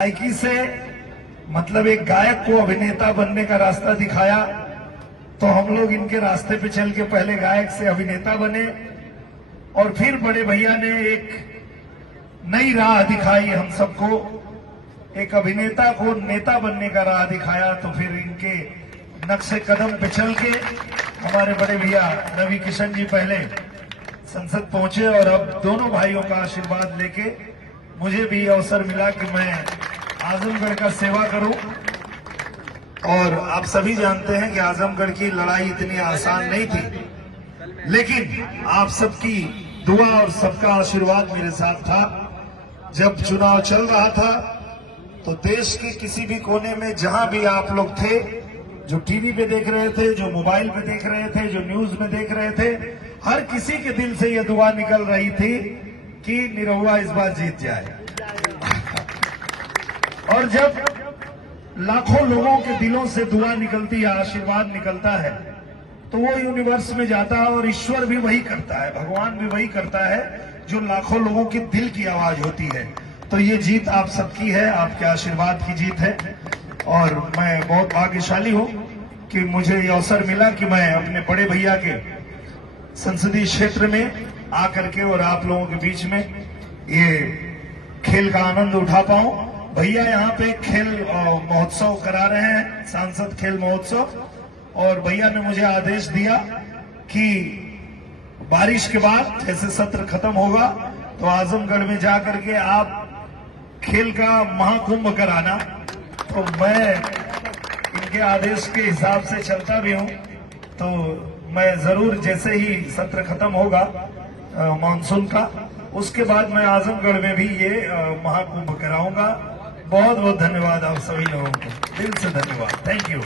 गायकी से मतलब एक गायक को अभिनेता बनने का रास्ता दिखाया, तो हम लोग इनके रास्ते पे चल के पहले गायक से अभिनेता बने और फिर बड़े भैया ने एक नई राह दिखाई हम सबको, एक अभिनेता को नेता बनने का राह दिखाया। तो फिर इनके नक्शे कदम पे चल के हमारे बड़े भैया रवि किशन जी पहले संसद पहुंचे और अब दोनों भाइयों का आशीर्वाद लेके मुझे भी अवसर मिला कि मैं आजमगढ़ का सेवा करूं। और आप सभी जानते हैं कि आजमगढ़ की लड़ाई इतनी आसान नहीं थी, लेकिन आप सबकी दुआ और सबका आशीर्वाद मेरे साथ था। जब चुनाव चल रहा था तो देश के किसी भी कोने में जहां भी आप लोग थे, जो टीवी पे देख रहे थे, जो मोबाइल पे देख रहे थे, जो न्यूज में देख रहे थे, हर किसी के दिल से यह दुआ निकल रही थी कि निरहुआ इस बार जीत जाए। और जब लाखों लोगों के दिलों से दुआ निकलती है, आशीर्वाद निकलता है, तो वो यूनिवर्स में जाता है और ईश्वर भी वही करता है, भगवान भी वही करता है जो लाखों लोगों के दिल की आवाज होती है। तो ये जीत आप सबकी है, आपके आशीर्वाद की जीत है। और मैं बहुत भाग्यशाली हूं कि मुझे ये अवसर मिला कि मैं अपने बड़े भैया के संसदीय क्षेत्र में आकर के और आप लोगों के बीच में ये खेल का आनंद उठा पाऊं। भैया यहाँ पे खेल महोत्सव करा रहे हैं, सांसद खेल महोत्सव, और भैया ने मुझे आदेश दिया कि बारिश के बाद जैसे सत्र खत्म होगा तो आजमगढ़ में जाकर के आप खेल का महाकुंभ कराना। तो मैं इनके आदेश के हिसाब से चलता भी हूं, तो मैं जरूर जैसे ही सत्र खत्म होगा मानसून का, उसके बाद मैं आजमगढ़ में भी ये महाकुंभ कराऊंगा। बहुत बहुत धन्यवाद आप सभी लोगों को, दिल से धन्यवाद, थैंक यू।